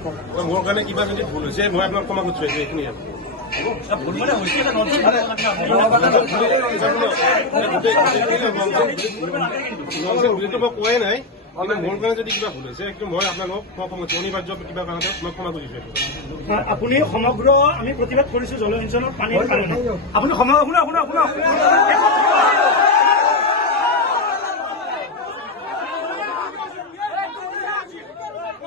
মোৰ কাৰণে কিবা যদি ভুল হৈছে, মই আপোনাক ক্ষমা কৰিছোঁ এইখিনি মই কোৱাই নাই মোৰ কাৰণে যদি কিবা ভুল হৈছে, কিন্তু মই আপোনালোকক ক্ষমা কৰিছোঁ অনিবাৰ্য কিবা কাৰণতে মই ক্ষমা আপুনি সমগ্ৰ, আমি প্ৰতিবাদ কৰিছো জলসিঞ্চনৰ পানীৰ কাৰণে। আপুনি সময় শুনক শুনক।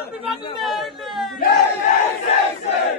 Happy birthday!